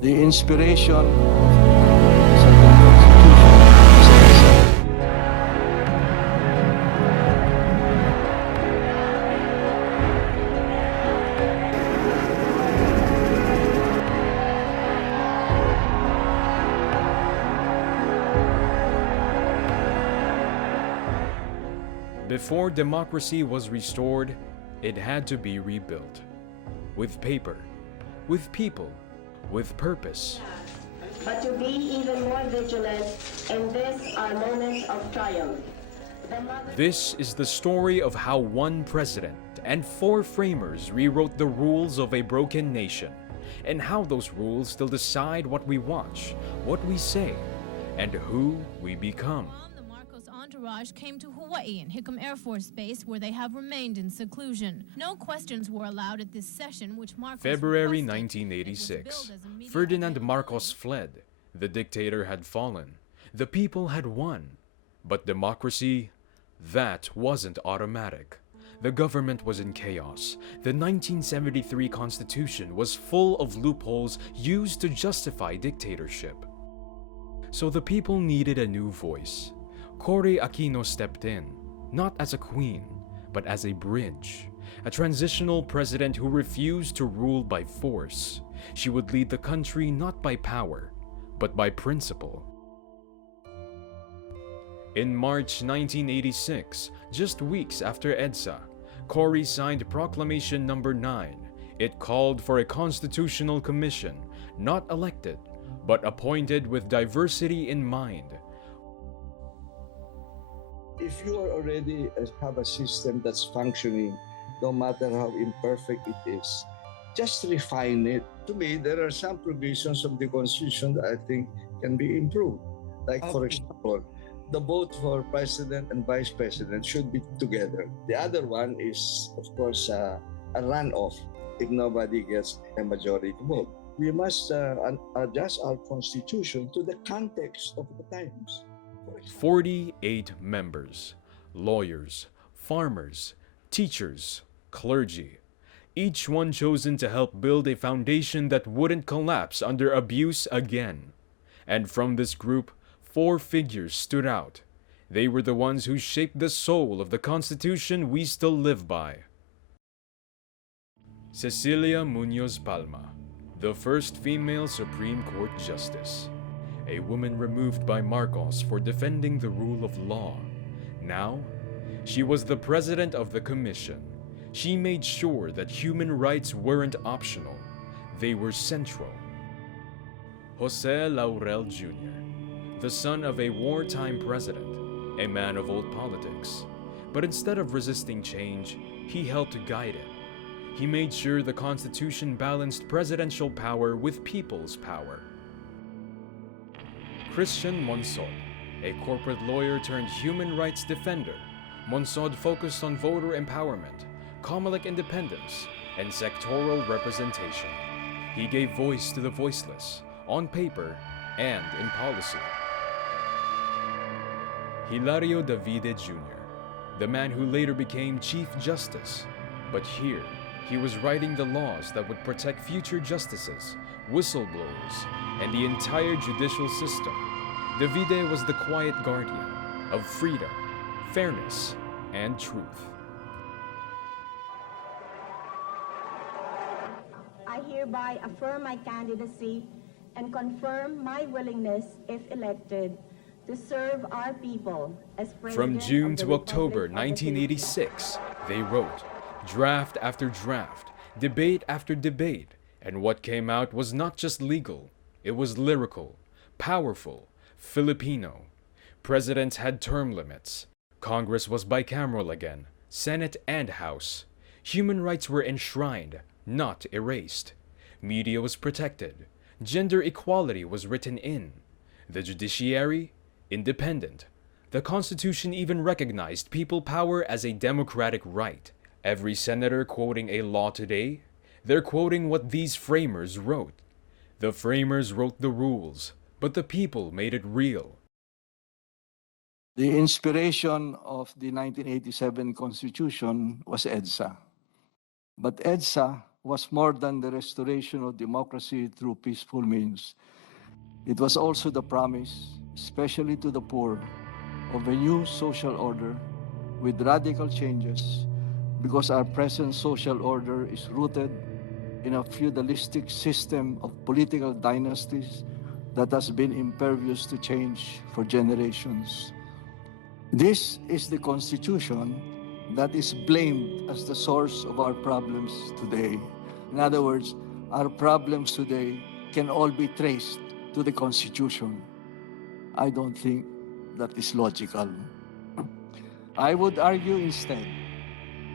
The inspiration of the Constitution is Before democracy was restored, it had to be rebuilt. With paper, with people, with purpose. But to be even more vigilant in this our moment of triumph. This is the story of how one president and four framers rewrote the rules of a broken nation, and how those rules still decide what we watch, what we say, and who we become. The Marcos entourage came to Hawaii and Hickam Air Force Base, where they have remained in seclusion. No questions were allowed at this session, which Marcos February requested. 1986. It was billed as a media Ferdinand event. Marcos fled. The dictator had fallen. The people had won. But democracy, that wasn't automatic. The government was in chaos. The 1973 Constitution was full of loopholes used to justify dictatorship. So the people needed a new voice. Cory Aquino stepped in, not as a queen, but as a bridge. A transitional president who refused to rule by force. She would lead the country not by power, but by principle. In March 1986, just weeks after EDSA, Cory signed Proclamation No. 9. It called for a constitutional commission, not elected, but appointed with diversity in mind. if you are already have a system that's functioning, no matter how imperfect it is, just refine it. To me, there are some provisions of the Constitution that I think can be improved. Like, for example, the vote for president and vice president should be together. The other one is, of course, a runoff if nobody gets a majority vote. We must adjust our Constitution to the context of the times. 48 members, lawyers, farmers, teachers, clergy, each one chosen to help build a foundation that wouldn't collapse under abuse again. And from this group, 4 figures stood out. They were the ones who shaped the soul of the Constitution we still live by. Cecilia Muñoz Palma, the first female Supreme Court Justice. A woman removed by Marcos for defending the rule of law. Now, she was the president of the commission. She made sure that human rights weren't optional. They were central. Jose Laurel Jr., the son of a wartime president, a man of old politics. But instead of resisting change, he helped guide it. He made sure the Constitution balanced presidential power with people's power. Christian Monsod, a corporate lawyer turned human rights defender. Monsod focused on voter empowerment, Comelec independence, and sectoral representation. He gave voice to the voiceless, on paper and in policy. Hilario Davide Jr., the man who later became Chief Justice. But here, he was writing the laws that would protect future justices, whistleblowers, and the entire judicial system. Davide was the quiet guardian of freedom, fairness, and truth. I hereby affirm my candidacy and confirm my willingness, if elected, to serve our people as president From June of the to October Republic of the Philippines. 1986, they wrote, draft after draft, debate after debate, and what came out was not just legal, it was lyrical, powerful, Filipino. Presidents had term limits. Congress was bicameral again, Senate and House. Human rights were enshrined, not erased. Media was protected. Gender equality was written in. The judiciary, independent. The Constitution even recognized people power as a democratic right. Every senator quoting a law today, they're quoting what these framers wrote. The framers wrote the rules, but the people made it real. The inspiration of the 1987 Constitution was EDSA. But EDSA was more than the restoration of democracy through peaceful means. It was also the promise, especially to the poor, of a new social order with radical changes, because our present social order is rooted in a feudalistic system of political dynasties that has been impervious to change for generations. This is the Constitution that is blamed as the source of our problems today. In other words, our problems today can all be traced to the Constitution. I don't think that is logical. I would argue instead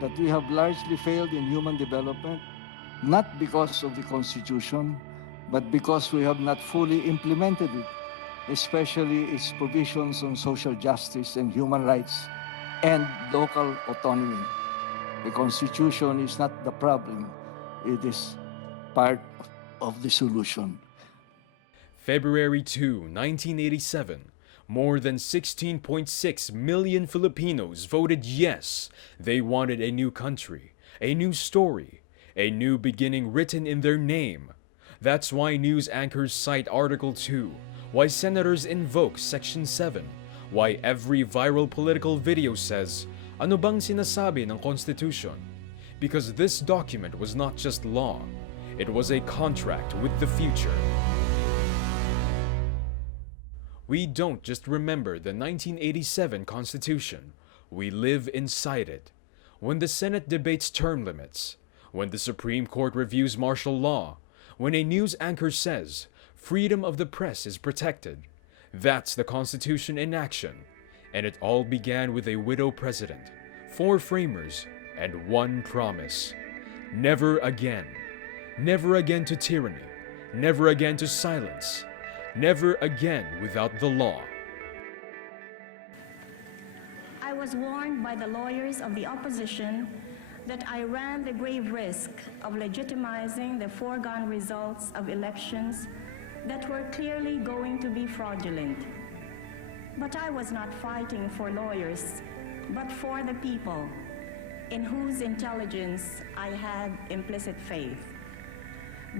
that we have largely failed in human development, not because of the Constitution, but because we have not fully implemented it, especially its provisions on social justice and human rights and local autonomy. The Constitution is not the problem, it is part of the solution. February 2, 1987, more than 16.6 million Filipinos voted yes. They wanted a new country, a new story, a new beginning written in their name. That's why news anchors cite Article 2, why senators invoke Section 7, why every viral political video says, "Ano bang sinasabi ng Constitution?" Because this document was not just law, it was a contract with the future. We don't just remember the 1987 Constitution, we live inside it. When the Senate debates term limits, when the Supreme Court reviews martial law, when a news anchor says, freedom of the press is protected, that's the Constitution in action. And it all began with a widow president, 4 framers, and 1 promise. Never again. Never again to tyranny. Never again to silence. Never again without the law. I was warned by the lawyers of the opposition that I ran the grave risk of legitimizing the foregone results of elections that were clearly going to be fraudulent. But I was not fighting for lawyers, but for the people, in whose intelligence I had implicit faith.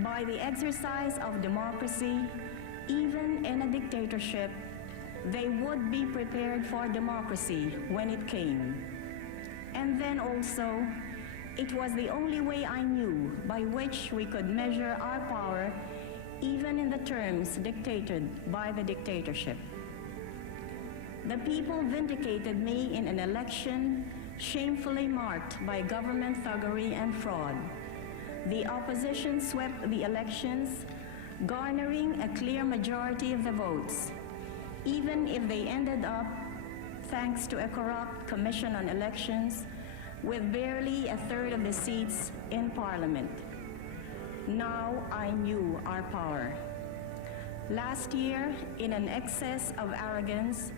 By the exercise of democracy, even in a dictatorship, they would be prepared for democracy when it came. And then also, it was the only way I knew by which we could measure our power, even in the terms dictated by the dictatorship. The people vindicated me in an election shamefully marked by government thuggery and fraud. The opposition swept the elections, garnering a clear majority of the votes, even if they ended up, thanks to a corrupt Commission on Elections, with barely a third of the seats in Parliament. Now I knew our power. Last year, in an excess of arrogance,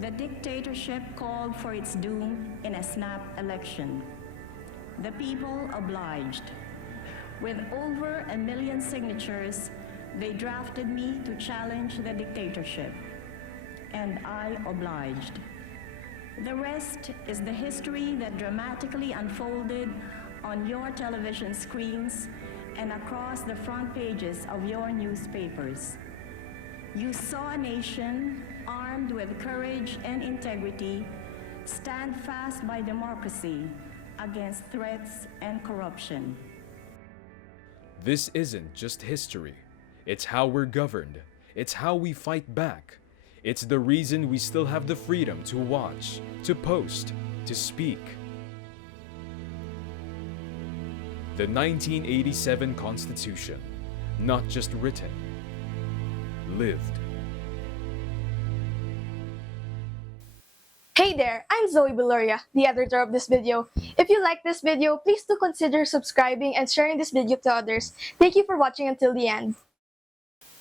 the dictatorship called for its doom in a snap election. The people obliged. With over 1 million signatures, they drafted me to challenge the dictatorship, and I obliged. The rest is the history that dramatically unfolded on your television screens and across the front pages of your newspapers. You saw a nation armed with courage and integrity stand fast by democracy against threats and corruption. This isn't just history. It's how we're governed. It's how we fight back. It's the reason we still have the freedom to watch, to post, to speak. The 1987 Constitution, not just written, lived. Hey there, I'm Zoe Beloria, the editor of this video. If you like this video, please do consider subscribing and sharing this video to others. Thank you for watching until the end.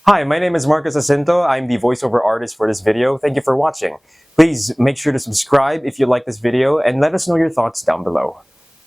Hi, my name is Marcus Jacinto. I'm the voiceover artist for this video. Thank you for watching. Please make sure to subscribe if you like this video and let us know your thoughts down below.